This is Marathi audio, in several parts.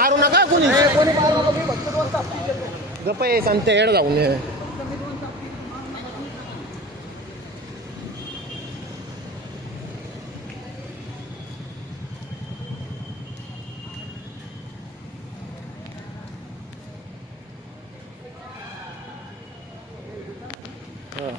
मारू नका कोणी कोणी मारू नका, मी फक्त 2 चापटी देतो. गप्प ये सांगते हेड जाऊन ये. मी 2 चापटी देतो, मारू नका. हा.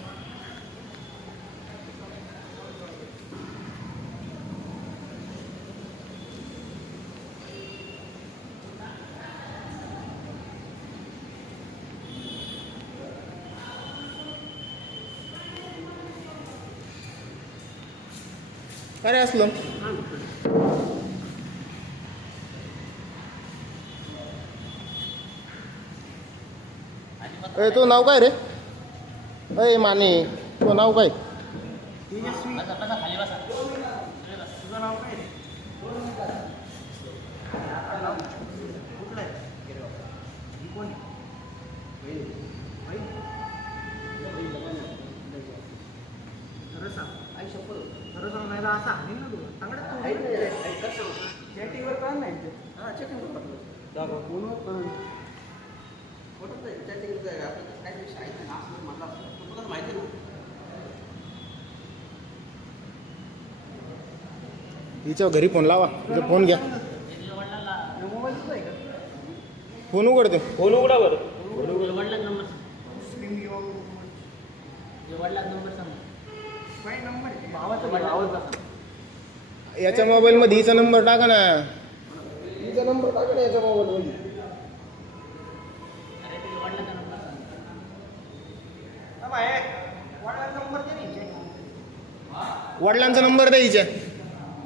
काय रे असलं ए तो नाव काय रे अय माने तो नाव काय तेजस्वी. तुझं नाव काय रे? कुठलं आहे? ही कोण आहे? बहीण? खरं सांग. खरं सांग, नाही तर असं हाणीन ना तुला. चांगलं तू चॅटिंगवर कळलं नाही ते. हां, चॅटिंगवर कळलं. फोनवर कळलं. हिच्या घरी फोन लावा तुझा फोन घ्या मोबाईल तुझा आहे का? फोन उघडते फोन उघडा बरं. काय नंबर आहे? भावाचा. याच्या मोबाईल मध्ये हिचा नंबर टाका ना हिचा नंबर टाका ना याच्या मोबाईलमध्ये. नंबर दे नाही. वडिलांचा नंबर द्या हिच्या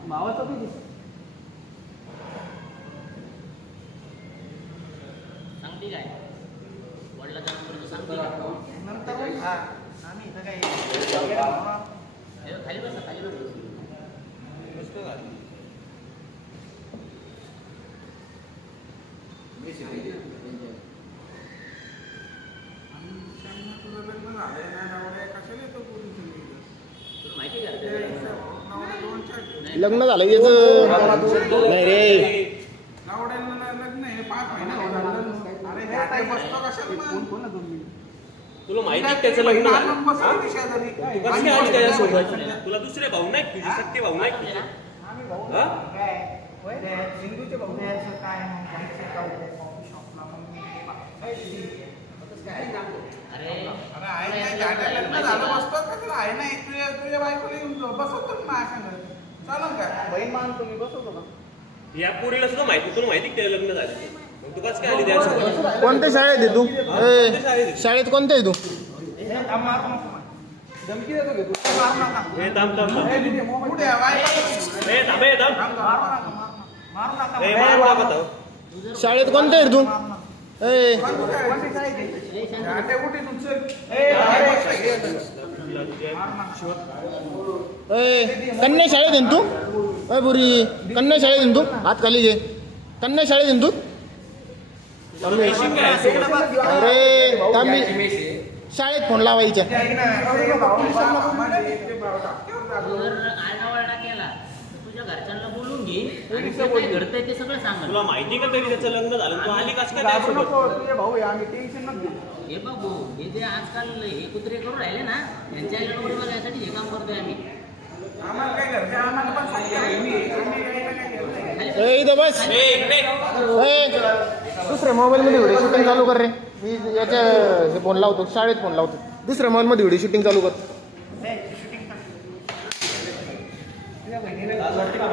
भावाचा बी दे. सांगते काय वडिलाचा नंबर तू सांगते का नंतर मग हा आम्ही इथं काय खाली बसा खाली बसा तुला माहिती आहे का लग्न झालं याचं नाही रे तुला माहिती आहे त्याचं लग्न झालं? हा? तू कसं काय आली त्याच्यासोबत? तुला दुसरे भाऊ नाही तुझे सख्खे भाऊ नाही तुझे? आम्ही भाऊ हा? काय सिंधूचे भाऊ द्यायचं काय मग जायचं का कॉफी शॉपला मग मी अरे आहे नाही झालं लग्न झालं बसतो का तुला आहे नाही तुझ्या बायकोला येऊन बसवतो ना माझ्या संग चालेल का बहीण मानतो मी बसवतो का? या पोरीला सुद्धा माहिती तुला माहिती आहे का त्याचं लग्न झालं? मग तू कसं काय आली त्याच्यासोबत? कोणत्या शाळेत आहे तू ए, शाळेत कोणत्या आहे तू मारू नको. धमकी देतो घे तू. मारू नका. ए, थांब थांब थांब. पुढे बायको ए, थांब ए, थांब. मारू नका. मारू नका. ए, मारू नका थांब. शाळेत कोणत्या आहे तू ए कोणती शाळेत आहे? घाटे उठी तुमचं ए कन्या शाळेत आहे ना तू अय बुरी कन्या शाळेत आहे ना तू हात खाली घे कन्या शाळेत आहे ना तू अरे थांबी शाळेत फोन लावायच्या तू जर आरडाओरडा केला तर तुझ्या घरच्यांना बोलून घे आणि जे काय घडतंय ते सगळं सांग तुला माहिती का तरी त्याचं लग्न झालं? तू आली कसं काय त्याच्यासोबत? तुझे भाऊ आहे आम्ही टेन्शन नको घेऊ. हे बघू हे जे आजकाल हे कुत्रे करून राहिले ना त्यांच्या आईला नोकरी बघायसाठी हे काम करतोय आम्ही आम्हाला काय घरचे आम्हाला पण सांगते आम्ही काय केलं ए इथं बस ए, इकडे. ए दुसऱ्या मोबाईलमध्ये व्हिडिओ शूटिंग चालू कर रे मी याच्या हे फोन लावतो शाळेत फोन लावतो दुसऱ्या मोबाईलमध्ये व्हिडिओ शूटिंग चालू कर शूटिंग तुझ्या बहिणीला